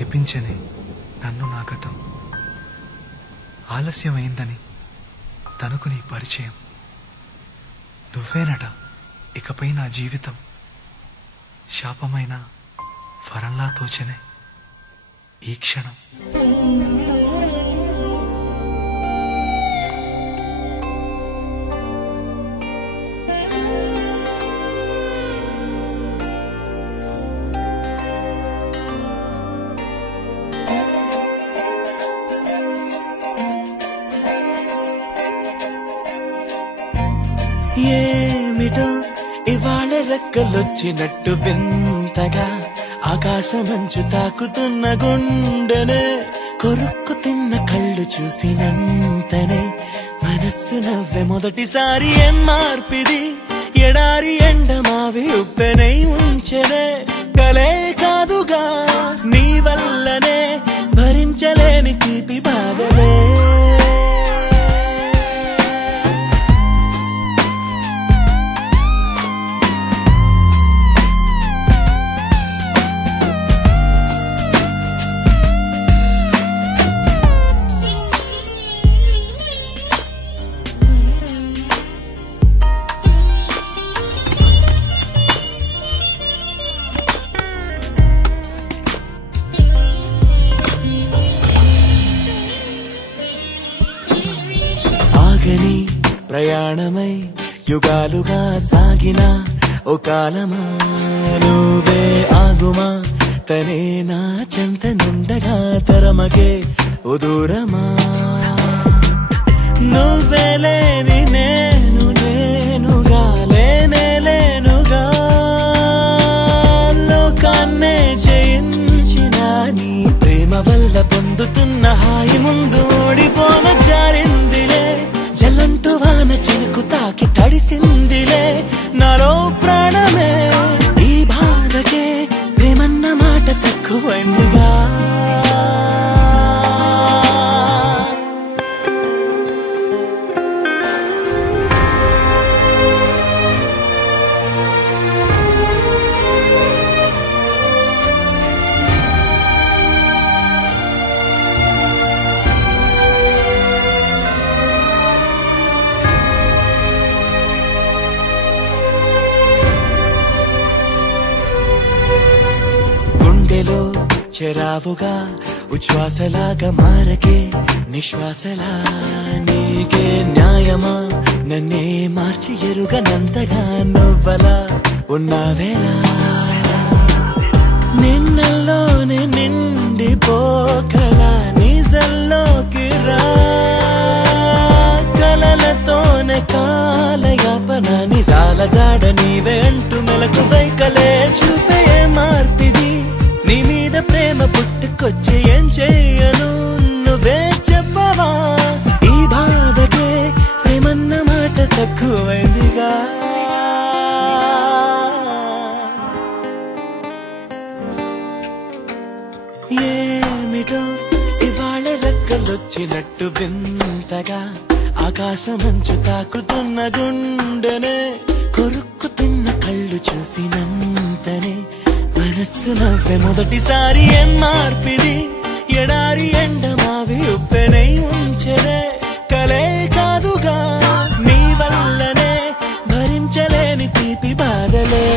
చెప్పించని నన్ను నా గతం, ఆలస్యమైందని తనకు నీ పరిచయం. నువ్వేనట ఇకపై నా జీవితం, శాపమైన వరంలా తోచనే ఈ క్షణం. ఏమిటో ఇవాళ రెక్కలొచ్చినట్టు వింతగా ఆకాశమంచు తాకుతున్న గుండెనే, కొరుక్కు తిన్న కళ్ళు చూసినంతనే మనస్సు నవ్వే మొదటిసారి. ఏం మార్పిది, ఎడారి ఎండమావి ఉప్పెనై ఉంచెనే, కలే కాదుగా నీ వల్లనే భరించలేని తీపి బాధలే. ఆగని ప్రయాణమై యుగాలుగా సాగిన ఓ కాలమా, నువ్వే ఆగుమా తనే నా చెంత నుండగా తరమగే ఓ దూరమా. నువ్వే లేని నేను నేనుగా లేనే లేనుగా, లోకాన్నే జయించిన నీ ప్రేమ వల్ల పొందుతున్న హాయి ముందు ఓడిపోన జారిందిలే. జల్లంటూ వాన చినుకు తాకి తడిసిందిలే నాలో ప్రాణమే, ఈ బాధకే ప్రేమన్న మాట తక్కువైందిగా. గుండెలో చెరావుగా ఉచ్ఛ్వాసలాగా మారకే నిశ్వాసలా, నీకే న్యాయమా నన్నే మార్చి ఎరుగనంతగా నువ్వలా ఉన్నావేలా. నిన్నల్లోనే నిండిపోకలా నిజల్లోకి రా, కలలతోనే కాలయాపన నిజాల జాడ నీవే అంటూ మెలకు వైకలే చూపే మార్పిది. నీ మీద ప్రేమ పుట్టుకొచ్చి ఏం చెయ్యను నువ్వే చెప్పవా, ఈ బాధకే ప్రేమన్న మాట తక్కువైందిగా. ఏమిటో ఇవాళ రెక్కలొచ్చినట్టు వింతగా ఆకాశమంచు తాకుతున్న గుండెనే, కొరుక్కు తిన్న కళ్ళు చూసినంతనే మనస్సు నవ్వే మొదటిసారి. ఏం మార్పిది, ఎడారి ఎండమావి ఉప్పెనై ఉంచెనే, కలే కాదుగా నీ వల్లనే భరించలేని తీపి బాధలే.